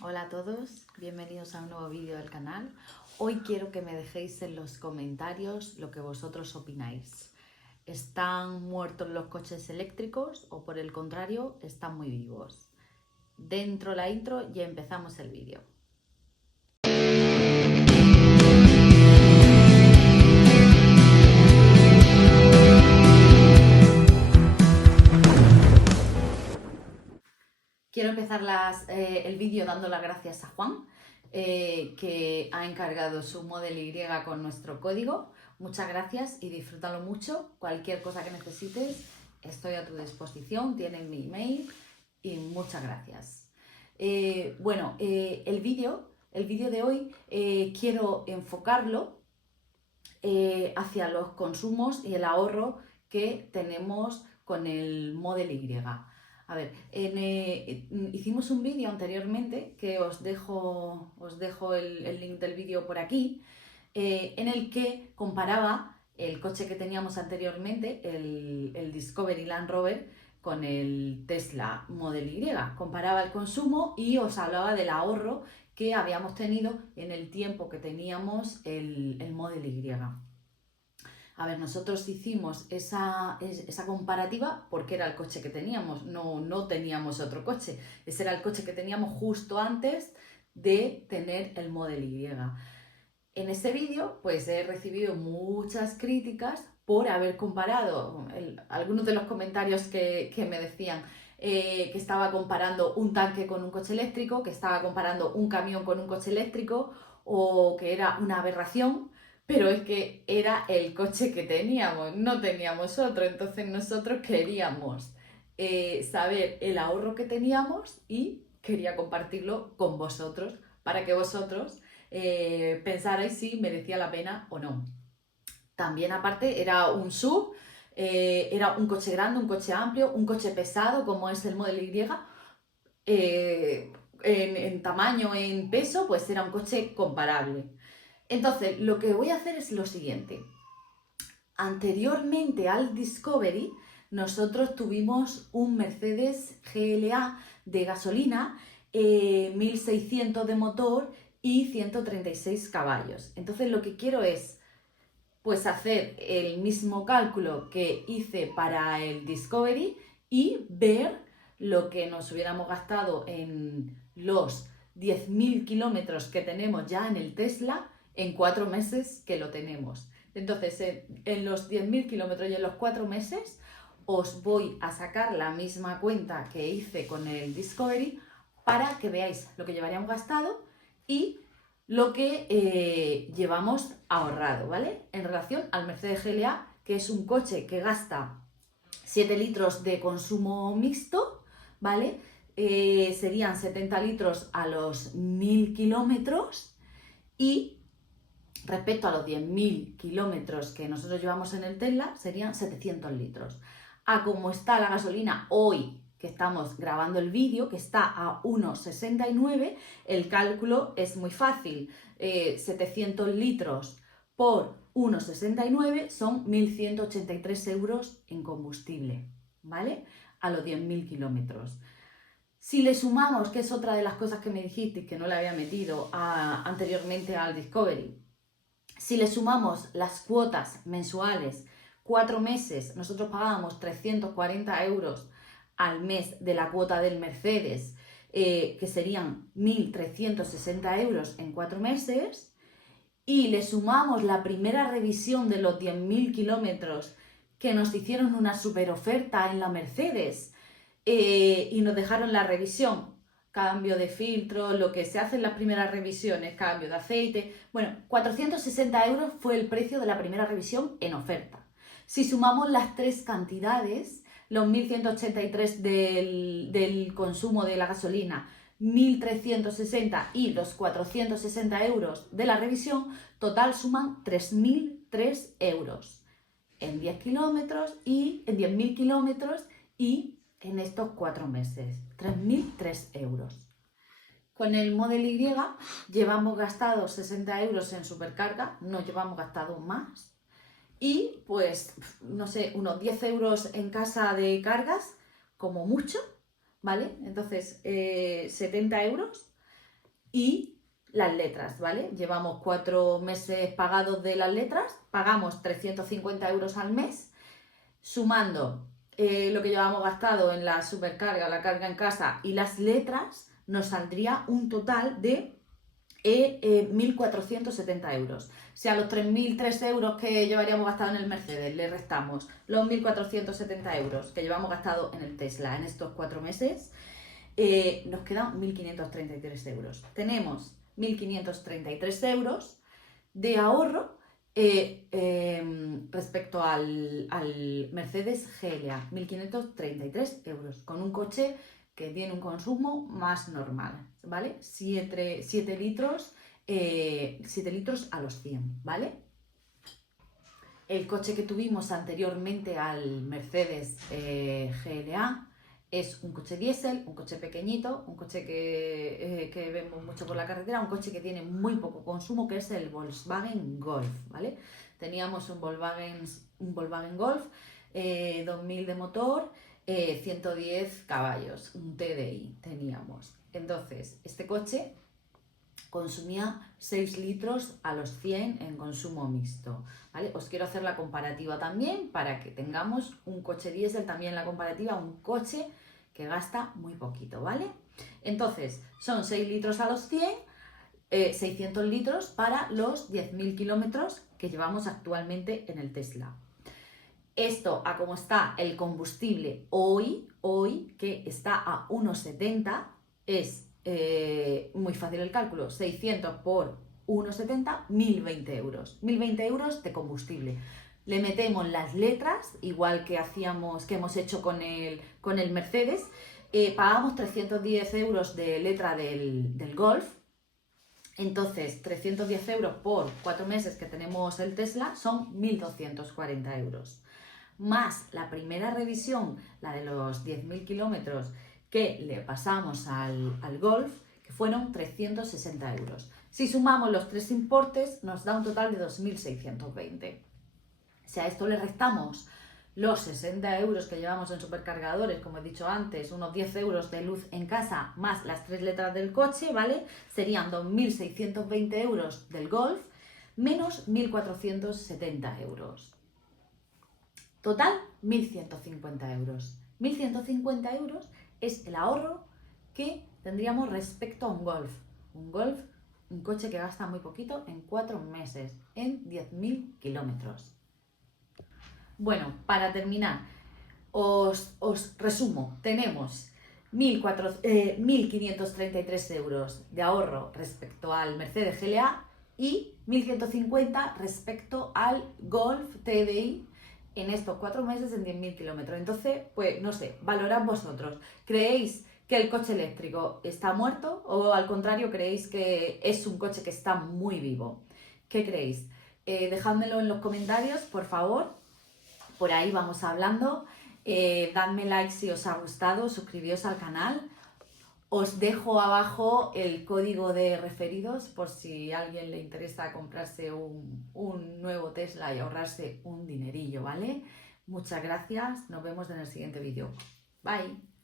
Hola a todos, bienvenidos a un nuevo vídeo del canal. Hoy quiero que me dejéis en los comentarios lo que vosotros opináis. ¿Están muertos los coches eléctricos o por el contrario están muy vivos? Dentro la intro y empezamos el vídeo. Quiero empezar el vídeo dando las gracias a Juan, que ha encargado su Model Y con nuestro código. Muchas gracias y disfrútalo mucho. Cualquier cosa que necesites, estoy a tu disposición. Tienen mi email y muchas gracias. El vídeo de hoy quiero enfocarlo hacia los consumos y el ahorro que tenemos con el Model Y. A ver, hicimos un vídeo anteriormente, que os dejo el link del vídeo por aquí, en el que comparaba el coche que teníamos anteriormente, el Discovery Land Rover, con el Tesla Model Y. Comparaba el consumo y os hablaba del ahorro que habíamos tenido en el tiempo que teníamos el Model Y. A ver, nosotros hicimos esa comparativa porque era el coche que teníamos, no teníamos otro coche. Ese era el coche que teníamos justo antes de tener el Model Y. En este vídeo, pues he recibido muchas críticas por haber comparado algunos de los comentarios que me decían que estaba comparando un tanque con un coche eléctrico, que estaba comparando un camión con un coche eléctrico o que era una aberración. Pero es que era el coche que teníamos, no teníamos otro, entonces nosotros queríamos saber el ahorro que teníamos y quería compartirlo con vosotros para que vosotros pensarais si merecía la pena o no. También aparte era un SUV, era un coche grande, un coche amplio, un coche pesado como es el Model Y, en tamaño, en peso, pues era un coche comparable. Entonces, lo que voy a hacer es lo siguiente. Anteriormente al Discovery, nosotros tuvimos un Mercedes GLA de gasolina, 1600 de motor y 136 caballos. Entonces, lo que quiero es pues hacer el mismo cálculo que hice para el Discovery y ver lo que nos hubiéramos gastado en los 10.000 kilómetros que tenemos ya en el Tesla en 4 meses que lo tenemos. Entonces, en los 10.000 kilómetros y en los 4 meses os voy a sacar la misma cuenta que hice con el Discovery para que veáis lo que llevaríamos gastado y lo que llevamos ahorrado, ¿vale? En relación al Mercedes GLA, que es un coche que gasta 7 litros de consumo mixto, ¿vale? Serían 70 litros a los 1000 kilómetros y respecto a los 10.000 kilómetros que nosotros llevamos en el Tesla, serían 700 litros. A como está la gasolina hoy, que estamos grabando el vídeo, que está a 1,69, el cálculo es muy fácil. 700 litros por 1,69 son 1.183 euros en combustible, ¿vale? A los 10.000 kilómetros. Si le sumamos, que es otra de las cosas que me dijiste que no le había metido anteriormente al Discovery, si le sumamos las cuotas mensuales, 4 meses, nosotros pagábamos 340 euros al mes de la cuota del Mercedes, que serían 1.360 euros en 4 meses, y le sumamos la primera revisión de los 10.000 kilómetros que nos hicieron una super oferta en la Mercedes y nos dejaron la revisión, cambio de filtro, lo que se hace en las primeras revisiones, cambio de aceite. Bueno, 460 euros fue el precio de la primera revisión en oferta. Si sumamos las tres cantidades, los 1.183 del consumo de la gasolina, 1.360 y los 460 euros de la revisión, total suman 3.003 euros en 10 kilómetros y en 10.000 kilómetros y en estos 4 meses, 3.003 euros. Con el Model Y llevamos gastado 60 euros en supercarga, no llevamos gastado más. Y pues, no sé, unos 10 euros en casa de cargas, como mucho, ¿vale? Entonces, 70 euros. y las letras, ¿vale? Llevamos 4 meses pagados de las letras, pagamos 350 euros al mes, sumando lo que llevamos gastado en la supercarga, la carga en casa y las letras, nos saldría un total de 1.470 euros. Si a los 3.003 euros que llevaríamos gastado en el Mercedes le restamos los 1.470 euros que llevamos gastado en el Tesla en estos 4 meses, nos quedan 1.533 euros. Tenemos 1.533 euros de ahorro respecto al Mercedes GLA, 1.533 euros, con un coche que tiene un consumo más normal, ¿vale? 7 litros, 7 litros a los 100, ¿vale? El coche que tuvimos anteriormente al Mercedes GLA es un coche diésel, un coche pequeñito, un coche que vemos mucho por la carretera, un coche que tiene muy poco consumo, que es el Volkswagen Golf, ¿vale? Teníamos un Volkswagen Golf 2000 de motor, 110 caballos, un TDI teníamos. Entonces, este coche consumía 6 litros a los 100 en consumo mixto, ¿vale? Os quiero hacer la comparativa también para que tengamos un coche diésel también la comparativa, un coche que gasta muy poquito, ¿vale? Entonces, son 6 litros a los 100, 600 litros para los 10.000 kilómetros que llevamos actualmente en el Tesla. Esto a cómo está el combustible hoy que está a 1,70, es muy fácil el cálculo, 600 por 1,70, 1.020 euros. 1.020 euros de combustible. Le metemos las letras, igual que hemos hecho con el Mercedes, pagamos 310 euros de letra del Golf. Entonces, 310 euros por 4 meses que tenemos el Tesla son 1.240 euros. Más la primera revisión, la de los 10.000 kilómetros que le pasamos al Golf, que fueron 360 euros. Si sumamos los 3 importes, nos da un total de 2.620. Si a esto le restamos los 60 euros que llevamos en supercargadores, como he dicho antes, unos 10 euros de luz en casa, más las 3 letras del coche, ¿vale? Serían 2.620 euros del Golf, menos 1.470 euros. Total, 1.150 euros. 1.150 euros es el ahorro que tendríamos respecto a un Golf. Un Golf, un coche que gasta muy poquito en 4 meses, en 10.000 kilómetros. Bueno, para terminar, os resumo. Tenemos 1.533 euros de ahorro respecto al Mercedes GLA y 1.150 respecto al Golf TDI en estos 4 meses en 10.000 kilómetros. Entonces, pues no sé, valorad vosotros. ¿Creéis que el coche eléctrico está muerto o al contrario creéis que es un coche que está muy vivo? ¿Qué creéis? Dejádmelo en los comentarios, por favor. Por ahí vamos hablando. Dadme like si os ha gustado, suscribíos al canal. Os dejo abajo el código de referidos por si a alguien le interesa comprarse un nuevo Tesla y ahorrarse un dinerillo, ¿vale? Muchas gracias, nos vemos en el siguiente vídeo. Bye.